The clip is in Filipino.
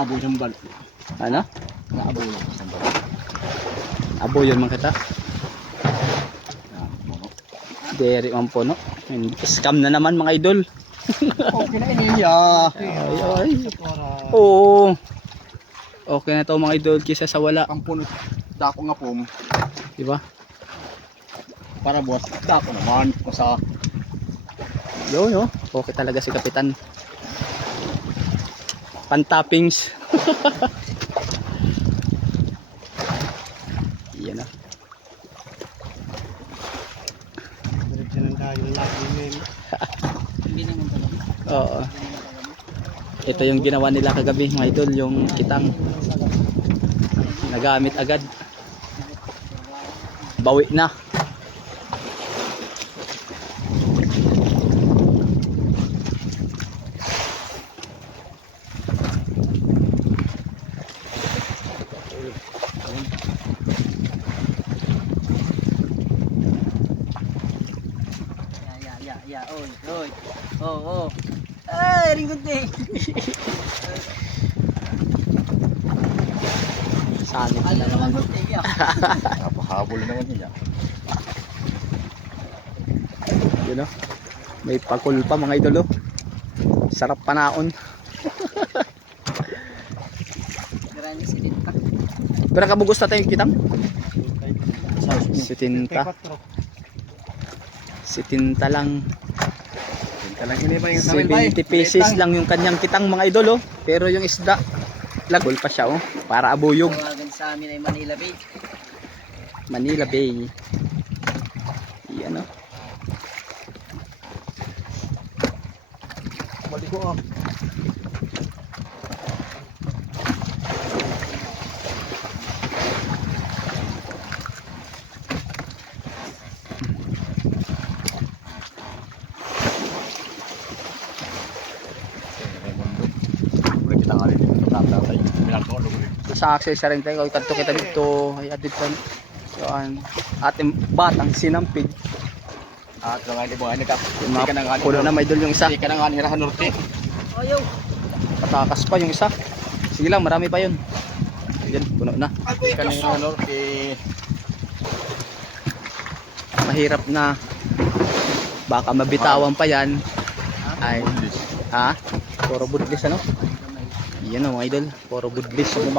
Abo yung bal. Ano? Naabo lang sa bal. Abo yun man kita. Deri man po no. Scam na naman mga idol. Okay na iniya. Ay. Oo. Okay na to mga idol kisa sa wala. Kampunot dako nga pum. Diba? Para buwas dako naman. Sa Yo. Okay talaga si Kapitan. Pantappings. Yan na. Oo. Ito yung ginawa nila kagabi mga idol, yung kitang nagamit agad. Bawi na. Ya, oy. Oh. Ay, ringkot eh. Sanit Ano na naman naman. got eh. napahabol naman niya. Yun o. May pakul pa mga idol o. Sarap panaon. Garanya si Dinta. Pero kabugos na tayong kitang. Si Tinta. Si Tinta lang. Talang ini ba yung sabil bay? 70 pesos lang yung kanyang kitang mga idol oh. Pero yung isda lagol pa siya oh. Para abuyog. Tawagan sa amin ay Manila Bay. Manila Bay. Yan oh. Maligo ah. Sa access rin tayo kanto kita dito ay adit kan ating batang sinampig At nga ni buhay ka. yung mga puno na may idol yung isa Hindi ka na nga nirahan norte. Ayaw. patakas pa yung isa sige lang marami pa yun yan puno na Hindi ka na nirahan norte. mahirap na baka mabitawan pa yan ay ha puro budlis ano yan o mga idol puro budlis